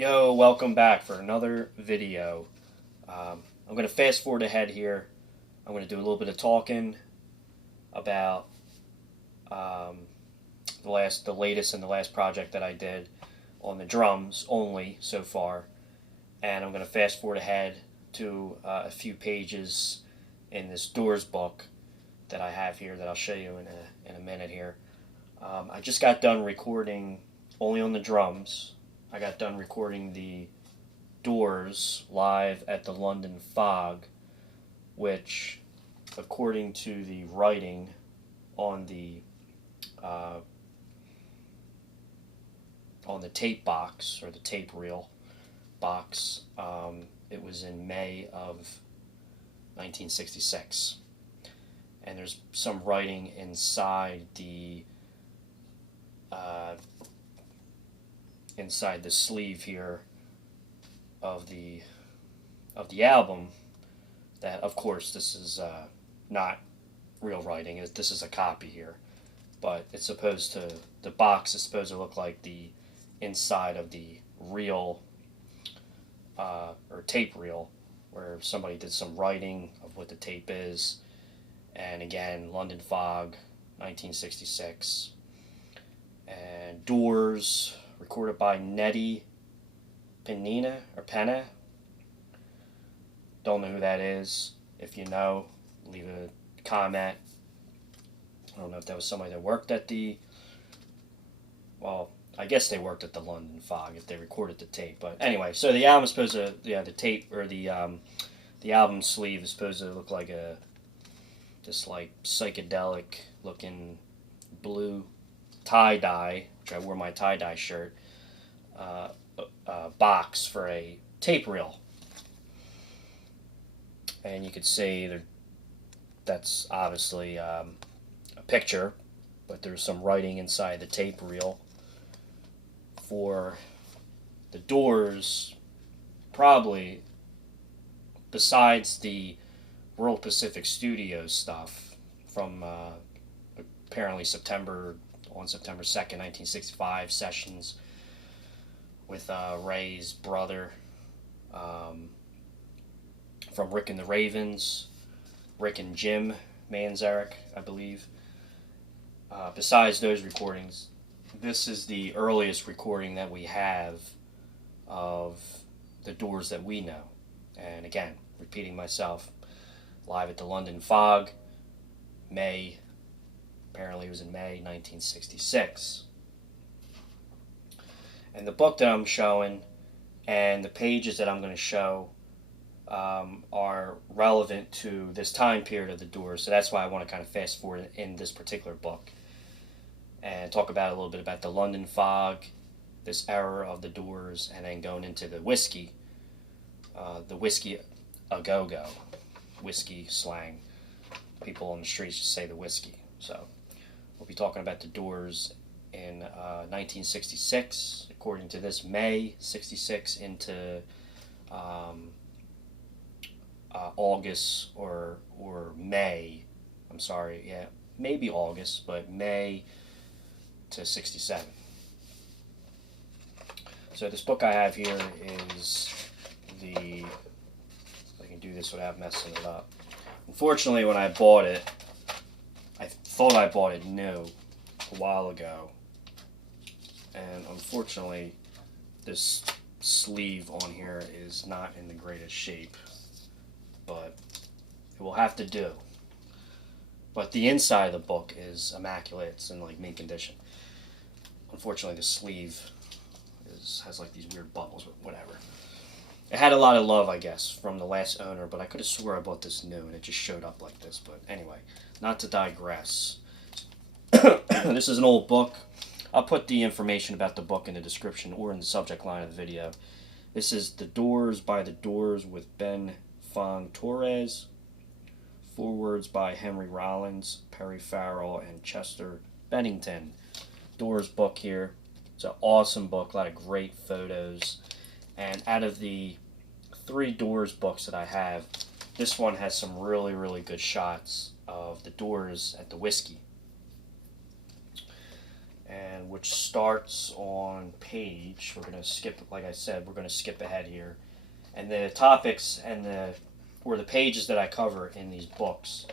Yo, welcome back for another video. I'm going to fast forward ahead here. I'm going to do a little bit of talking about the latest and the last project that I did on the drums only so far, and I'm going to fast forward ahead to a few pages in this Doors book that I have here that I'll show you in a minute here. I just got done recording only on the drums. I got done recording the Doors live at the London Fog, which, according to the writing on the tape box, or the tape reel box, it was in May of 1966. And there's some writing inside the sleeve here of the album that, of course, this is not real writing. This is a copy here, but it's supposed to, the box is supposed to look like the inside of the reel or tape reel, where somebody did some writing of what the tape is. And again, London Fog, 1966. And Doors, recorded by Nettie Peña. Don't know who that is. If you know, leave a comment. I don't know if that was somebody that worked at well, I guess they worked at the London Fog if they recorded the tape. But anyway, so the album is supposed to, the tape, or the album sleeve is supposed to look like this like psychedelic looking blue tie-dye, which I wore my tie-dye shirt, box for a tape reel. And you could see that's obviously a picture, but there's some writing inside the tape reel for the Doors, probably, besides the World Pacific Studios stuff from apparently September 2nd, 1965 sessions with Ray's brother, from Rick and the Ravens, Rick and Jim Manzarek, I believe. Besides those recordings, this is the earliest recording that we have of the Doors that we know. And again, repeating myself, live at the London Fog, apparently it was in May 1966. And the book that I'm showing and the pages that I'm going to show are relevant to this time period of the Doors, so that's why I want to kind of fast forward in this particular book and talk about a little bit about the London Fog, this era of the Doors, and then going into the whiskey a go-go, whiskey slang. People on the streets just say the whiskey. So we'll be talking about the Doors in 1966, according to this, May 66 into August or May. I'm sorry, yeah, maybe August, but May to 67. So this book I have here is if I can do this without messing it up. Unfortunately, when I bought it, I thought I bought it new a while ago, and unfortunately this sleeve on here is not in the greatest shape, but it will have to do. But the inside of the book is immaculate. It's in like mint condition. Unfortunately, the sleeve has like these weird bubbles, but whatever. It had a lot of love, I guess, from the last owner, but I could have swore I bought this new and it just showed up like this. But anyway, not to digress. This is an old book. I'll put the information about the book in the description or in the subject line of the video. This is The Doors by The Doors with Ben Fong-Torres. Forewords by Henry Rollins, Perry Farrell, and Chester Bennington. Doors book here. It's an awesome book, a lot of great photos. And out of the 3 Doors books that I have, this one has some really, really good shots of the Doors at the whiskey. and which starts on page, we're going to skip, like I said, we're going to skip ahead here. And the topics and the pages that I cover in these books,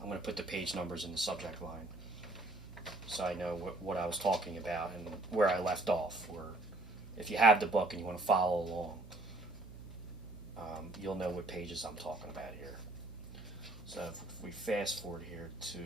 I'm going to put the page numbers in the subject line, so I know what I was talking about and where I left off. Or if you have the book and you want to follow along, you'll know what pages I'm talking about here. So if we fast forward here to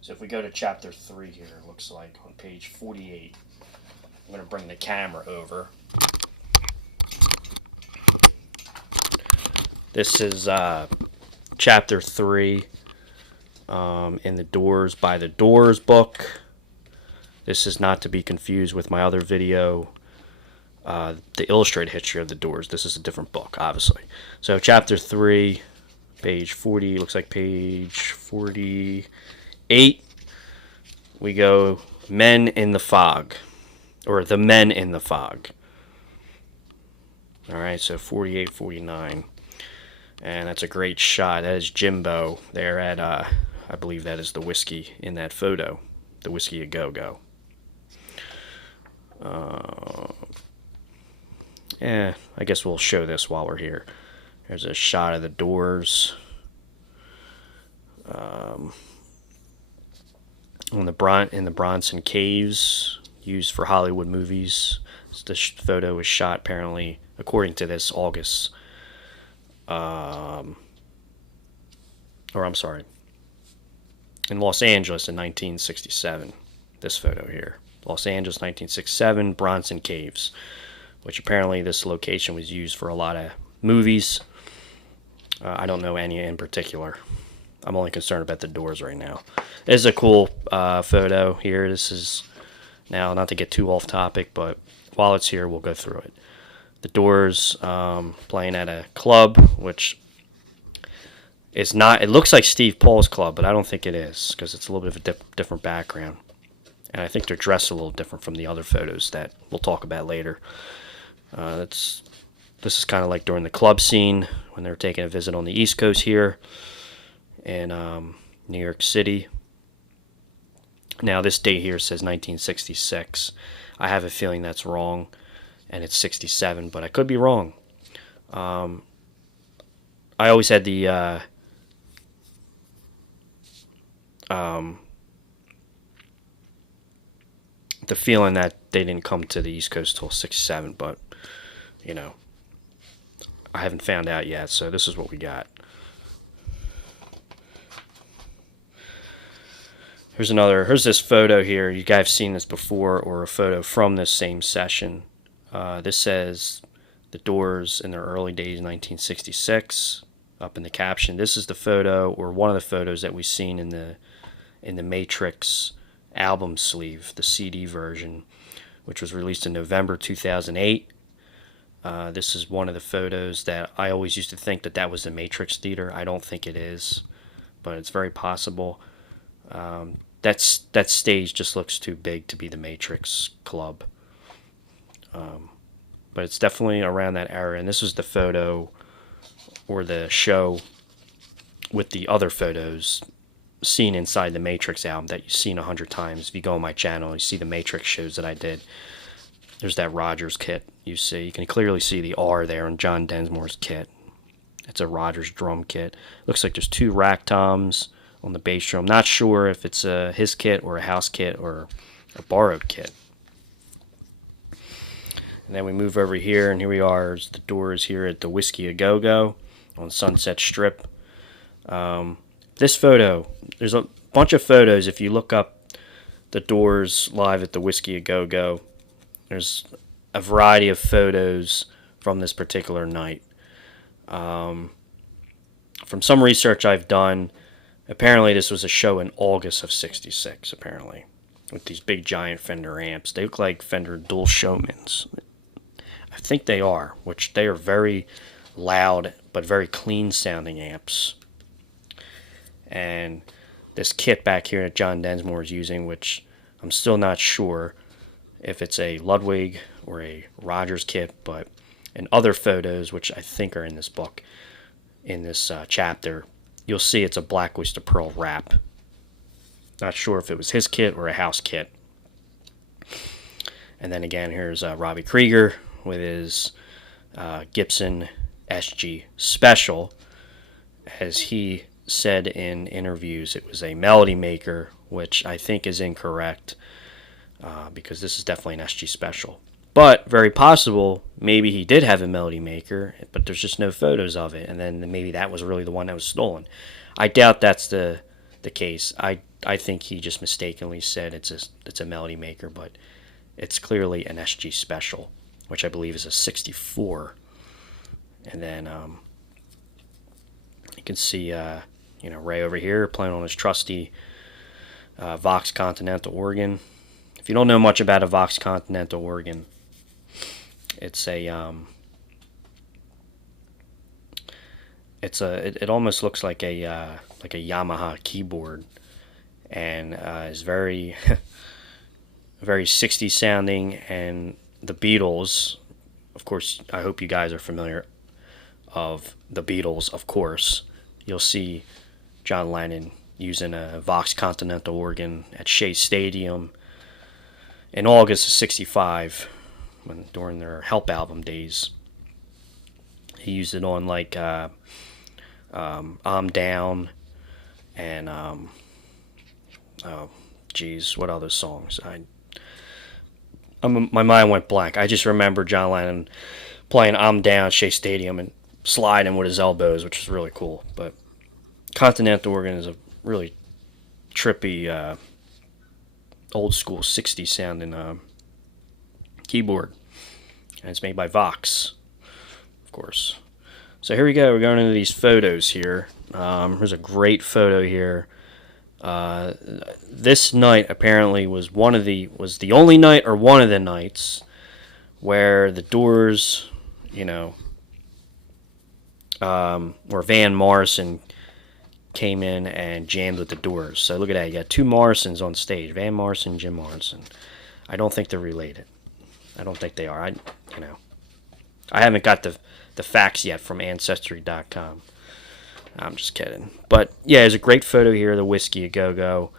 So if we go to chapter 3 here, it looks like on page 48, I'm going to bring the camera over. This is chapter 3 in The Doors by The Doors book. This is not to be confused with my other video, The Illustrated History of The Doors. This is a different book, obviously. So chapter 3, page 40, looks like page 48. We go Men in the Fog, or The Men in the Fog. Alright, so 48, 49. And that's a great shot. That is Jimbo there at, I believe that is the whiskey in that photo. The Whiskey a Go-Go. I guess we'll show this while we're here. There's a shot of the Doors. In the Bronson Caves, used for Hollywood movies. This photo was shot apparently, according to this, August. In Los Angeles in 1967. This photo here. Los Angeles, 1967, Bronson Caves. Which apparently this location was used for a lot of movies. I don't know any in particular. I'm only concerned about the Doors right now. This is a cool photo here. This is, now not to get too off topic, but while it's here, we'll go through it. The Doors playing at a club, which is not, it looks like Steve Paul's club, but I don't think it is, because it's a little bit of a different background. And I think they're dressed a little different from the other photos that we'll talk about later. This is kind of like during the club scene, when they were taking a visit on the East Coast here in New York City. Now this date here says 1966. I have a feeling that's wrong, and it's 67, but I could be wrong. I always had the feeling that they didn't come to the East Coast till 67, but you know, I haven't found out yet, so this is what we got. Here's this photo here. You guys have seen this before, or a photo from this same session. This says The Doors in their early days, 1966, up in the caption. This is the photo, or one of the photos that we've seen in the Matrix album sleeve, the CD version, which was released in November 2008. This is one of the photos that I always used to think that was the Matrix Theater. I don't think it is, but it's very possible. That stage just looks too big to be the Matrix Club. But it's definitely around that era, and this was the photo or the show with the other photos seen inside the Matrix album that you've seen 100 times. If you go on my channel, you see the Matrix shows that I did. There's that Rogers kit you see. You can clearly see the R there in John Densmore's kit. It's a Rogers drum kit. Looks like there's 2 rack toms on the bass drum. Not sure if it's his kit or a house kit or a borrowed kit. And then we move over here, and here we are. There's the Doors here at the Whiskey a Go-Go on Sunset Strip. This photo, there's a bunch of photos. If you look up the Doors live at the Whiskey a Go-Go, there's a variety of photos from this particular night. From some research I've done, apparently this was a show in August of 66, apparently, with these big giant Fender amps. They look like Fender Dual Showmans. I think they are, which they are very loud but very clean sounding amps. And this kit back here that John Densmore is using, which I'm still not sure if it's a Ludwig or a Rogers kit, but in other photos, which I think are in this book, in this chapter, you'll see it's a Black Oyster Pearl wrap. Not sure if it was his kit or a house kit. And then again, here's Robby Krieger with his Gibson SG Special. As he said in interviews, it was a melody maker, which I think is incorrect, because this is definitely an SG Special. But very possible, maybe he did have a melody maker, but there's just no photos of it, and then maybe that was really the one that was stolen. I doubt that's the case. I think he just mistakenly said it's a melody maker, but it's clearly an SG Special, which I believe is a 64. And then you can see Ray over here playing on his trusty Vox Continental organ. If you don't know much about a Vox Continental organ, it's it almost looks like a Yamaha keyboard, and is very very 60s sounding. And the Beatles, of course, I hope you guys are familiar of the Beatles. Of course, you'll see John Lennon using a Vox Continental organ at Shea Stadium in August of '65, during their Help album days. He used it on like I'm Down and oh geez, what other songs? My mind went blank. I just remember John Lennon playing I'm Down, Shea Stadium, and sliding with his elbows, which is really cool. But Continental organ is a really trippy, old school 60s sounding keyboard, and it's made by Vox, of course. So here we go. We're going into these photos here. There's a great photo here. This night apparently was the only night, or one of the nights, where the Doors, where Van Morrison came in and jammed with the Doors. So look at that. You got two Morrisons on stage, Van Morrison, Jim Morrison. I don't think they're related. I don't think they are. I haven't got the facts yet from Ancestry.com. I'm just kidding. But yeah, there's a great photo here, the Whiskey a Go-Go.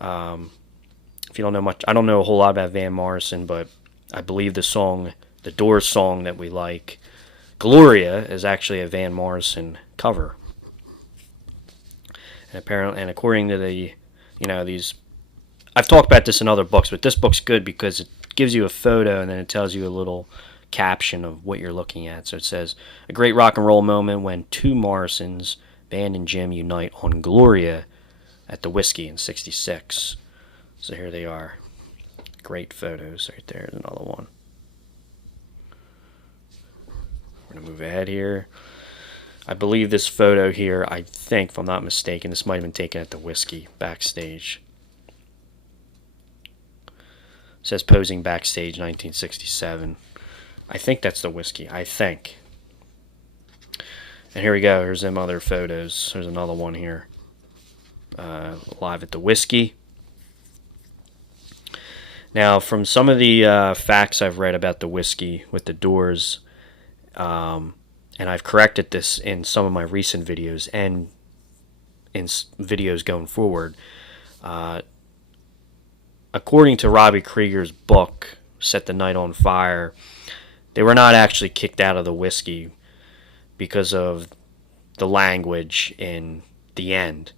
If you don't know much, I don't know a whole lot about Van Morrison, but I believe the Doors song that we like, Gloria, is actually a Van Morrison cover. And according to these, I've talked about this in other books, but this book's good because it gives you a photo and then it tells you a little caption of what you're looking at. So it says, a great rock and roll moment when two Morrisons, Van and Jim, unite on Gloria at the Whiskey in '66. So here they are. Great photos right there. There's another one. We're going to move ahead here. I believe this photo here, I think, if I'm not mistaken, this might have been taken at the Whiskey backstage. It says posing backstage 1967. I think that's the Whiskey. I think. And here we go. Here's them other photos. There's another one here. Live at the Whiskey. Now, from some of the facts I've read about the Whiskey with the Doors, and I've corrected this in some of my recent videos and in videos going forward, according to Robby Krieger's book, Set the Night on Fire, they were not actually kicked out of the Whiskey because of the language in the end,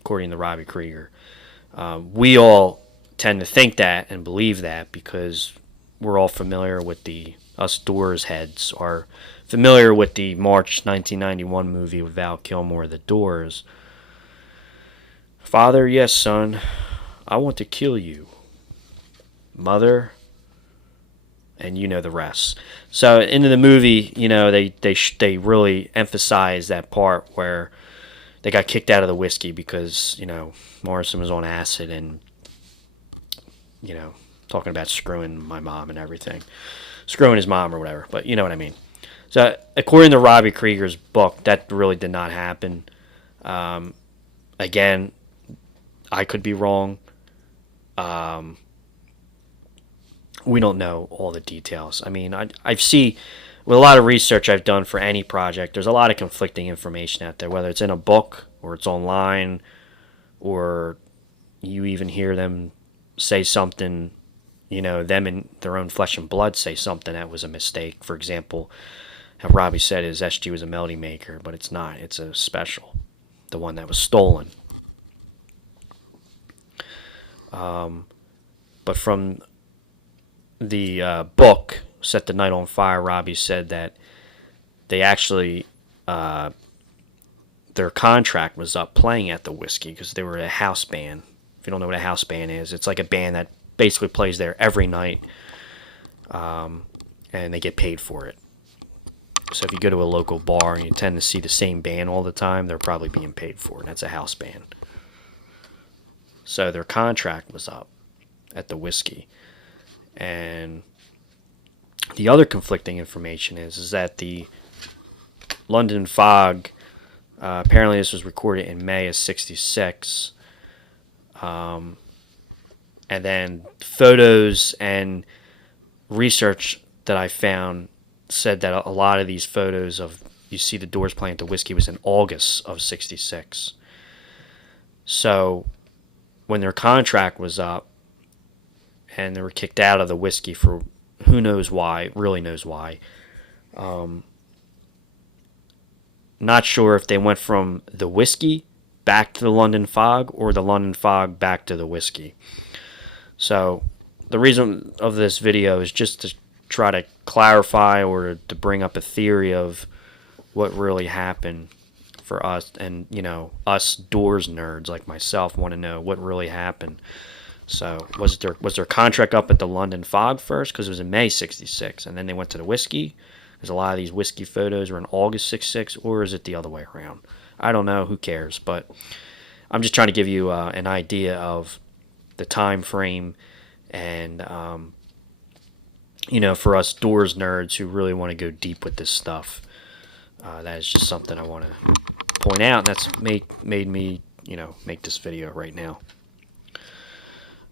according to Robby Krieger. We all tend to think that and believe that because we're all familiar with us Doors heads are familiar with the March 1991 movie with Val Kilmer, The Doors. Father, yes, son, I want to kill you. Mother, and you know the rest. So into the movie, they really emphasize that part where they got kicked out of the Whiskey because, Morrison was on acid and, talking about screwing my mom and everything. Screwing his mom or whatever, but you know what I mean. So according to Robby Krieger's book, that really did not happen. Again, I could be wrong. we don't know all the details. I mean, I see with a lot of research I've done for any project, there's a lot of conflicting information out there, whether it's in a book or it's online, or you even hear them say something, them in their own flesh and blood say something that was a mistake. For example, how Robby said his SG was a melody maker, but it's not. It's a special, the one that was stolen. But from the book, Set the Night on Fire, Robby said that they actually, their contract was up playing at the Whiskey because they were a house band. If you don't know what a house band is, it's like a band that basically plays there every night, and they get paid for it. So if you go to a local bar and you tend to see the same band all the time, they're probably being paid for it. That's a house band. So their contract was up at the Whiskey. And the other conflicting information is that the London Fog, apparently this was recorded in May of '66. And then photos and research that I found said that a lot of these photos of, you see the Doors playing at the Whiskey, was in August of '66. So when their contract was up and they were kicked out of the Whiskey for who knows why, really knows why, not sure if they went from the Whiskey back to the London Fog or the London Fog back to the Whiskey. So the reason of this video is just to try to clarify or to bring up a theory of what really happened for us. And, us Doors nerds like myself want to know what really happened. So was their contract up at the London Fog first, because it was in May '66, and then they went to the Whiskey? Because a lot of these Whiskey photos were in August '66, or is it the other way around? I don't know. Who cares? But I'm just trying to give you an idea of the time frame, and for us Doors nerds who really want to go deep with this stuff, that is just something I want to point out, and that's made me make this video right now.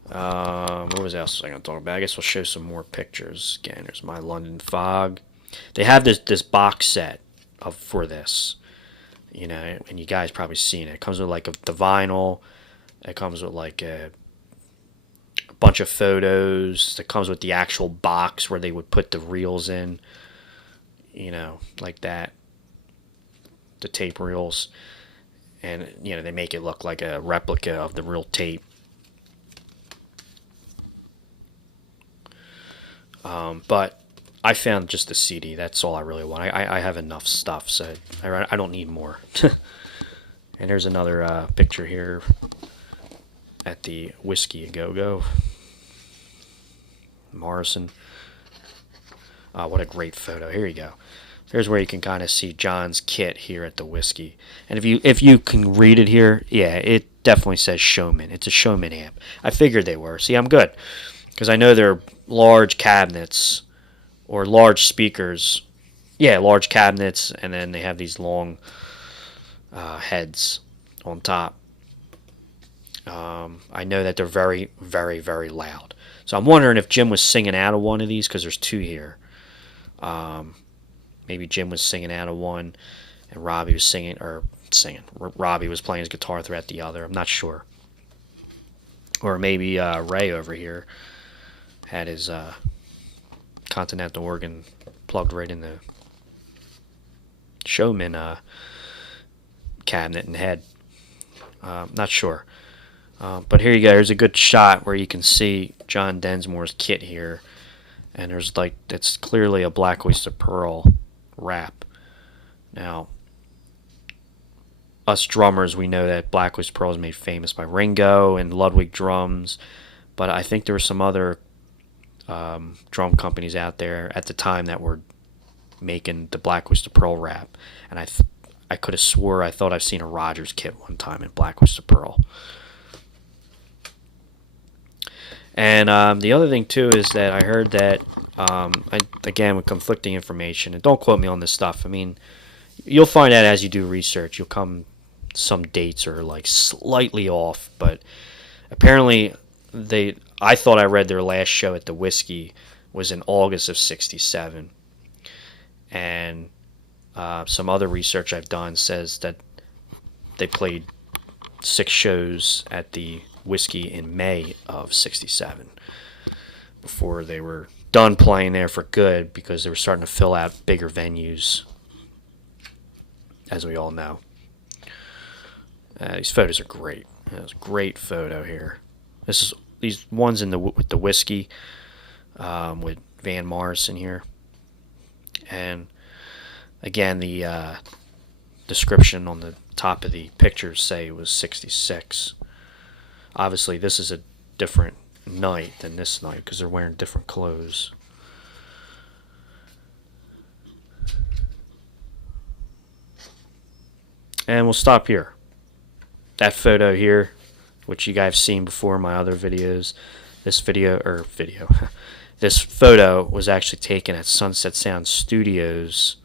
What was else I going to talk about? I guess we'll show some more pictures. Again, there's my London Fog. They have this box set for this, and you guys probably seen it. It comes with like the vinyl. It comes with like a bunch of photos. It comes with the actual box where they would put the reels in, like that, the tape reels, and they make it look like a replica of the real tape. But I found just the CD. That's all I really want. I have enough stuff, so I don't need more. And there's another picture here at the Whiskey A Go-Go. Morrison. What a great photo. Here you go. There's where you can kind of see John's kit here at the Whiskey. And if you can read it here, yeah, it definitely says Showman. It's a Showman amp. I figured they were. See, I'm good. Because I know they're large cabinets or large speakers. Yeah, large cabinets, and then they have these long heads on top. I know that they're very, very, very loud. So I'm wondering if Jim was singing out of one of these, because there's two here. Maybe Jim was singing out of one, and Robby was Robby was playing his guitar throughout the other. I'm not sure. Or maybe Ray over here had his Continental organ plugged right in the Showman cabinet and head. Not sure. But here you go. There's a good shot where you can see John Densmore's kit here. And there's it's clearly a Black Oyster Pearl wrap. Now, us drummers, we know that Black Oyster Pearl is made famous by Ringo and Ludwig drums. But I think there were some other drum companies out there at the time that were making the Black Oyster Pearl wrap. And I could have swore I thought I've seen a Rogers kit one time in Black Oyster Pearl. And the other thing too is that I heard that again with conflicting information, and don't quote me on this stuff. I mean, you'll find out as you do research. You'll come some dates are like slightly off, but apparently I thought I read their last show at the Whiskey was in August of '67, and some other research I've done says that they played 6 shows at the Whiskey in May of '67 before they were done playing there for good, because they were starting to fill out bigger venues, as we all know. These photos are great. There's a great photo here. These ones with the Whiskey, with Van Morrison here, and again the description on the top of the pictures say it was '66. Obviously, this is a different night than this night because they're wearing different clothes. And we'll stop here. That photo here, which you guys have seen before in my other videos, this photo was actually taken at Sunset Sound Studios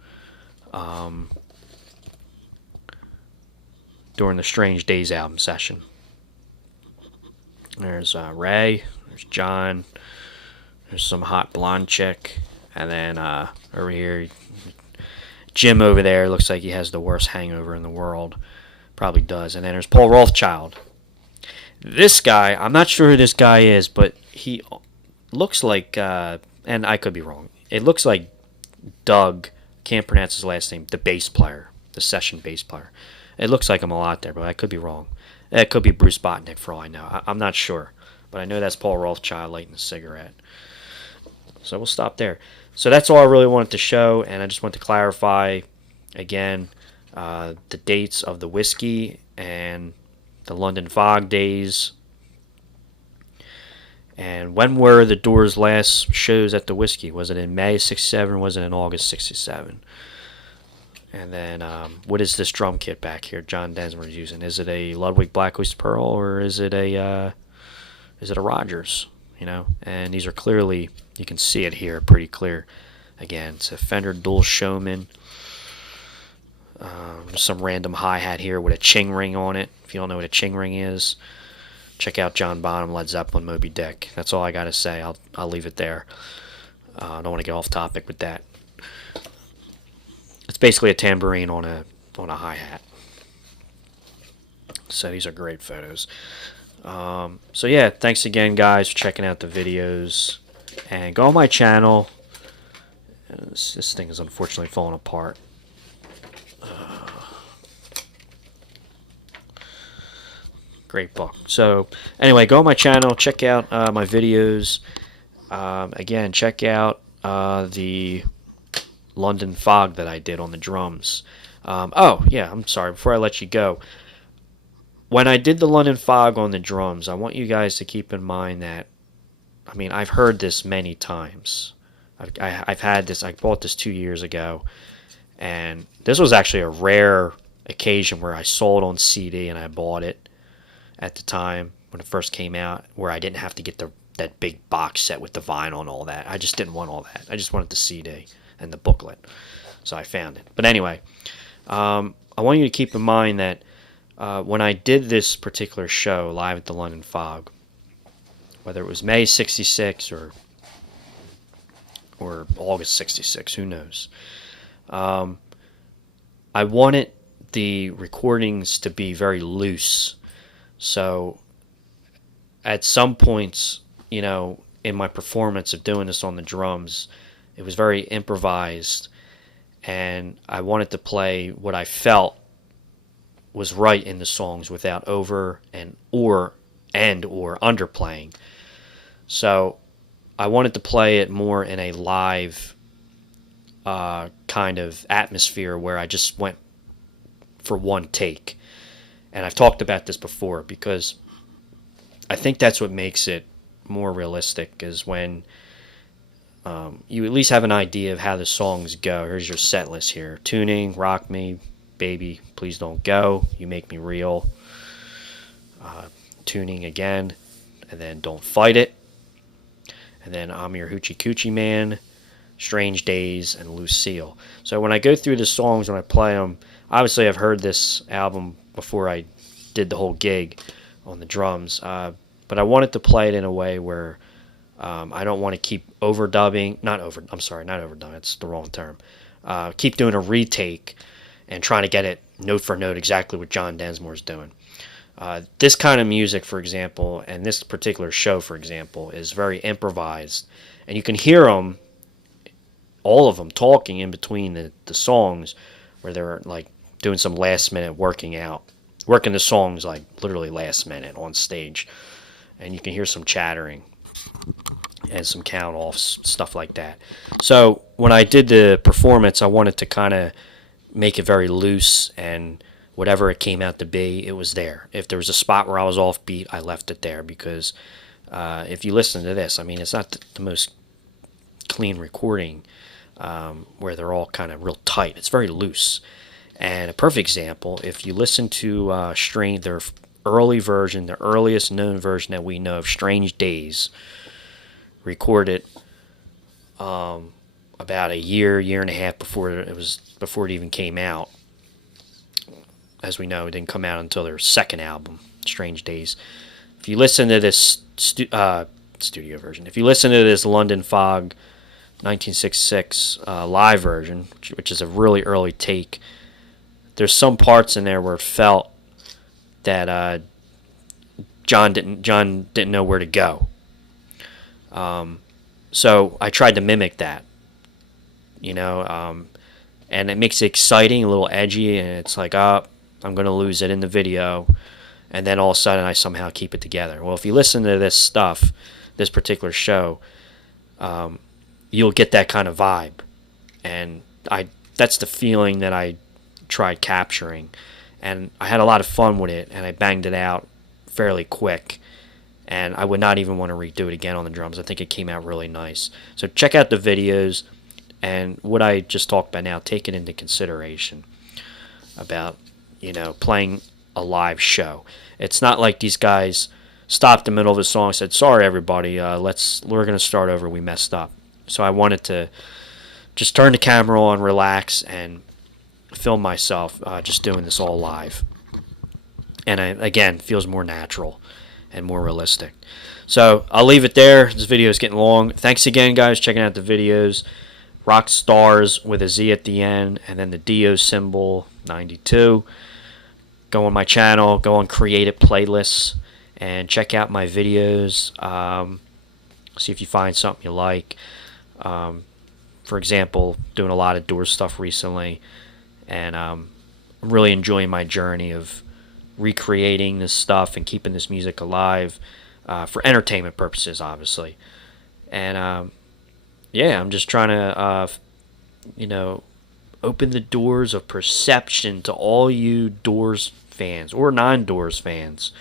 during the Strange Days album session. There's Ray, there's John, there's some hot blonde chick, and then over here, Jim over there looks like he has the worst hangover in the world. Probably does. And then there's Paul Rothchild. This guy, I'm not sure who this guy is, but he looks like, and I could be wrong, it looks like Doug, can't pronounce his last name, the bass player, the session bass player. It looks like him a lot there, but I could be wrong. It could be Bruce Botnick for all I know. I'm not sure. But I know that's Paul Rothchild lighting a cigarette. So we'll stop there. So that's all I really wanted to show, and I just want to clarify again the dates of the Whiskey and the London Fog days. And when were the Doors' last shows at the Whiskey? Was it in May '67 or was it in August '67? And then what is this drum kit back here John Densmore is using? Is it a Ludwig Black Oyster Pearl or is it a Rogers? You know, and these are clearly, you can see it here pretty clear. Again, it's a Fender Dual Showman. Some random hi-hat here with a ching ring on it. If you don't know what a ching ring is, check out John Bonham, Led Zeppelin, Moby Dick. That's all I gotta say. I'll leave it there. I don't want to get off topic with that. It's basically a tambourine on a hi-hat. So these are great photos. So yeah, thanks again guys for checking out the videos, and go on my channel. This thing is unfortunately falling apart. Great book. So anyway, go on my channel, check out my videos. Again, check out the London Fog that I did on the drums. Oh yeah, I'm sorry, before I let you go, when I did the London Fog on the drums, I want you guys to keep in mind that, I mean, I've heard this many times. I've had this, I bought this 2 years ago, and this was actually a rare occasion where I saw it on CD and I bought it at the time when it first came out, where I didn't have to get that big box set with the vinyl and all that. I just didn't want all that. I just wanted the CD and the booklet. So I found it. But anyway, I want you to keep in mind that when I did this particular show live at the London Fog, whether it was May '66 or August '66, who knows, I wanted the recordings to be very loose. So at some points, you know, in my performance of doing this on the drums, it was very improvised, and I wanted to play what I felt was right in the songs without over or underplaying. So I wanted to play it more in a live kind of atmosphere where I just went for one take. And I've talked about this before because I think that's what makes it more realistic, is when you at least have an idea of how the songs go. Here's your set list here. Tuning, Rock Me, Baby, Please Don't Go, You Make Me Real, Tuning again, and then Don't Fight It, and then I'm Your Hoochie Coochie Man, Strange Days, and Lucille. So when I go through the songs, when I play them, obviously I've heard this album before I did the whole gig on the drums. but I wanted to play it in a way where I don't want to keep overdubbing. I'm sorry, not overdubbing. It's the wrong term. Keep doing a retake and trying to get it note for note exactly what John Densmore is doing. This kind of music, for example, and this particular show, for example, is very improvised, and you can hear them, all of them, talking in between the songs, where they're like doing some last minute working the songs like literally last minute on stage, and you can hear some chattering and some count offs, stuff like that. So when I did the performance, I wanted to kind of make it very loose, and whatever it came out to be, it was there. If there was a spot where I was off beat, I left it there, because if you listen to this, I mean, it's not the most clean recording where they're all kind of real tight. It's very loose. And a perfect example, if you listen to their early version, the earliest known version that we know of, Strange Days, recorded about a year and a half before it even came out. As we know, it didn't come out until their second album, Strange Days. If you listen to this studio version, if you listen to this London Fog 1966 live version, which is a really early take, there's some parts in there where it felt that John didn't know where to go. So I tried to mimic that, and it makes it exciting, a little edgy, and it's like, I'm going to lose it in the video, and then all of a sudden I somehow keep it together. Well, if you listen to this stuff, this particular show, you'll get that kind of vibe, and that's the feeling that I tried capturing, and I had a lot of fun with it, and I banged it out fairly quick, and I would not even want to redo it again on the drums. I think it came out really nice. So check out the videos, and what I just talked about now, take it into consideration about playing a live show. It's not like these guys stopped in the middle of a song and said, sorry everybody, we're going to start over, we messed up. So I wanted to just turn the camera on, relax, and film myself just doing this all live. And again, feels more natural and more realistic. So I'll leave it there. This video is getting long. Thanks again, guys, checking out the videos. Rock Stars with a Z at the end, and then the DO symbol, 92. Go on my channel, go on Creative Playlists, and check out my videos. See if you find something you like. For example, doing a lot of Doors stuff recently, and I'm really enjoying my journey of recreating this stuff and keeping this music alive for entertainment purposes, obviously. And yeah, I'm just trying to open the doors of perception to all you Doors fans or non-Doors fans.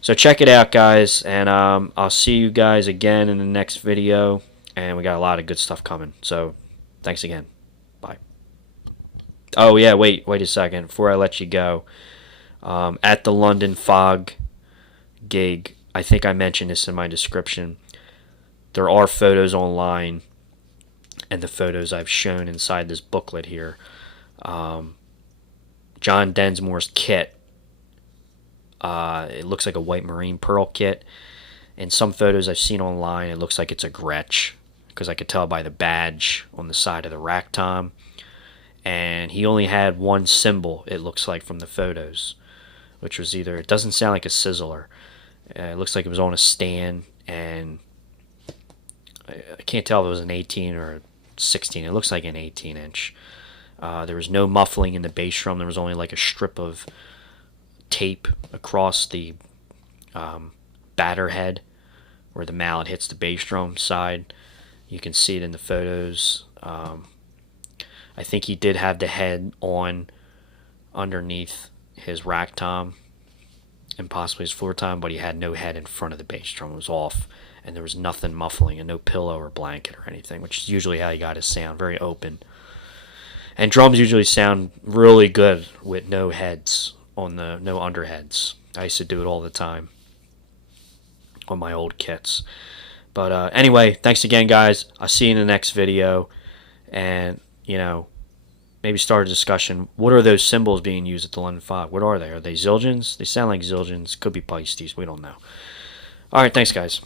So check it out, guys, and I'll see you guys again in the next video, and we got a lot of good stuff coming. So thanks again. Bye. Oh yeah, wait a second before I let you go. At the London Fog gig, I think I mentioned this in my description, there are photos online, and the photos I've shown inside this booklet here. John Densmore's kit, it looks like a white marine pearl kit. In some photos I've seen online, it looks like it's a Gretsch, because I could tell by the badge on the side of the rack tom. And he only had one cymbal, it looks like, from the photos, which was either, it doesn't sound like a sizzler. It looks like it was on a stand, and I can't tell if it was an 18 or a 16. It looks like an 18-inch. There was no muffling in the bass drum. There was only like a strip of tape across the batter head where the mallet hits the bass drum side. You can see it in the photos. I think he did have the head on underneath his rack tom and possibly his floor tom, but he had no head in front of the bass drum. It was off, and there was nothing muffling and no pillow or blanket or anything, which is usually how he got his sound, very open. And drums usually sound really good with no heads on no underheads. I used to do it all the time on my old kits. But anyway, thanks again, guys. I'll see you in the next video, and maybe start a discussion. What are those symbols being used at the London Fog? What are they? Are they Zildjians? They sound like Zildjians. Could be Pisces. We don't know. All right, thanks, guys.